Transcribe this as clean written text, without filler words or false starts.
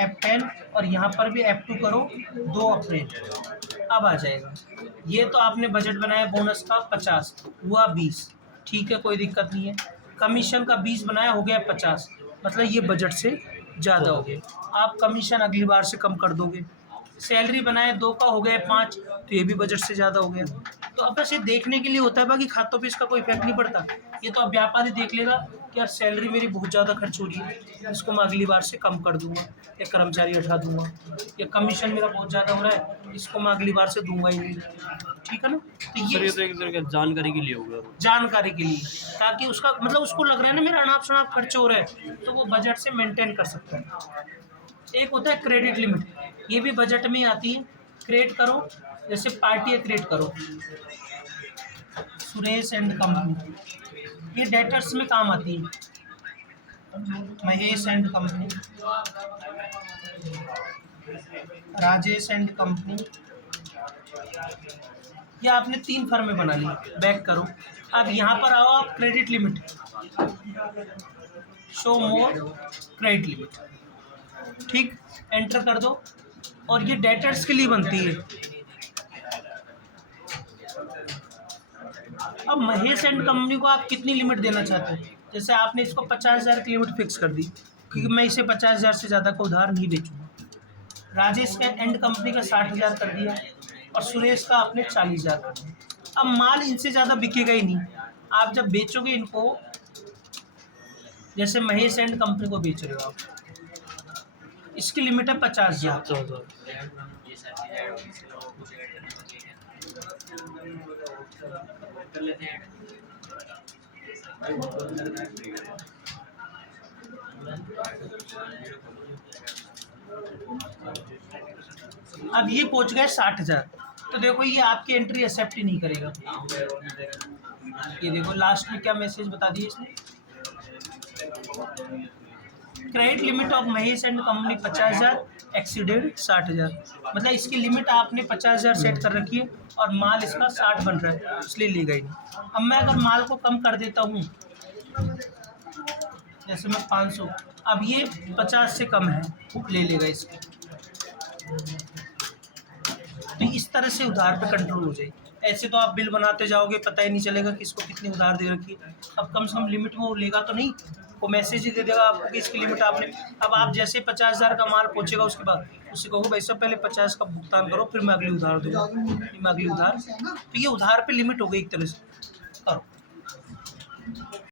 F10 और यहाँ पर भी F2 करो 2 अप्रैल, अब आ जाएगा। ये तो आपने बजट बनाया बोनस का 50 हुआ 20, ठीक है, कोई दिक्कत नहीं है। कमीशन का 20 बनाया, हो गया 50, मतलब ये बजट से ज़्यादा हो गया। आप कमीशन अगली बार से कम कर दोगे। सैलरी बनाए 2 का, हो गया 5, तो ये भी बजट से ज़्यादा हो गया। तो अब बस ये देखने के लिए होता है, बाकी खातों पे इसका कोई इफेक्ट नहीं पड़ता। ये तो अब व्यापारी देख लेगा कि यार सैलरी मेरी बहुत ज़्यादा खर्च हो रही है, इसको मैं अगली बार से कम कर दूंगा, या कर्मचारी हटा दूंगा, या कमीशन मेरा बहुत ज़्यादा हो रहा है, इसको मैं अगली बार से दूंगा ही नहीं, ठीक है ना। तो सर ये ये तो एक तरह का जानकारी के लिए होगा। जानकारी के लिए, ताकि उसका मतलब उसको लग रहा है ना मेरा अनाप शनाप खर्च हो रहा है, तो वो बजट से मेंटेन कर सकता है। एक होता है क्रेडिट लिमिट, ये भी बजट में ही आती है। क्रिएट करो, जैसे पार्टी क्रिएट करो, सुरेश एंड कंपनी, ये डेटर्स में काम आती है। Mahesh and company, Rajesh and company, ये आपने 3 फर्में बना ली। बैक करो, अब यहाँ पर आओ आप, क्रेडिट लिमिट, शो मोर क्रेडिट लिमिट, ठीक, एंटर कर दो। और ये डेटर्स के लिए बनती है। अब महेश एंड कंपनी को आप कितनी लिमिट देना चाहते हैं, जैसे आपने इसको 50,000 की लिमिट फिक्स कर दी, क्योंकि मैं इसे 50,000 से ज़्यादा का उधार नहीं बेचूंगा। राजेश का एंड कंपनी का 60,000 कर दिया, और सुरेश का आपने 40,000 कर दिया। अब माल इनसे ज़्यादा बिकेगा ही नहीं। आप जब बेचोगे इनको, जैसे महेश एंड कंपनी को बेच रहे हो आप, इसकी लिमिट है 50,000। अब ये पहुंच गए 60,000, तो देखो ये आपकी एंट्री एक्सेप्ट ही नहीं करेगा। ये देखो लास्ट में क्या मैसेज बता दिए इसने, credit limit of Mahesh and company 50,000 exceeded 60,000, मतलब इसकी लिमिट आपने 50,000 सेट कर रखी है, और माल इसका 60 बन रहा है, इसलिए लेगा ही नहीं। अब मैं अगर माल को कम कर देता हूँ, जैसे मैं 500, अब ये 50 से कम है, ले लेगा इसको। तो इस तरह से उधार पे कंट्रोल हो जाएगी। ऐसे तो आप बिल बनाते जाओगे, पता ही नहीं चलेगा कि इसको कितनी उधार दे रखी है। अब कम से कम लिमिट में वो लेगा तो नहीं, वो मैसेज ही दे देगा आपको कि इसकी लिमिट आपने। अब आप जैसे 50,000 का माल पहुंचेगा, उसके बाद उससे कहोगे भाई साहब पहले 50 का भुगतान करो, फिर मैं अगली उधार दूंगा, मैं अगली उधार। तो ये उधार पे लिमिट हो गई एक तरह से। करो।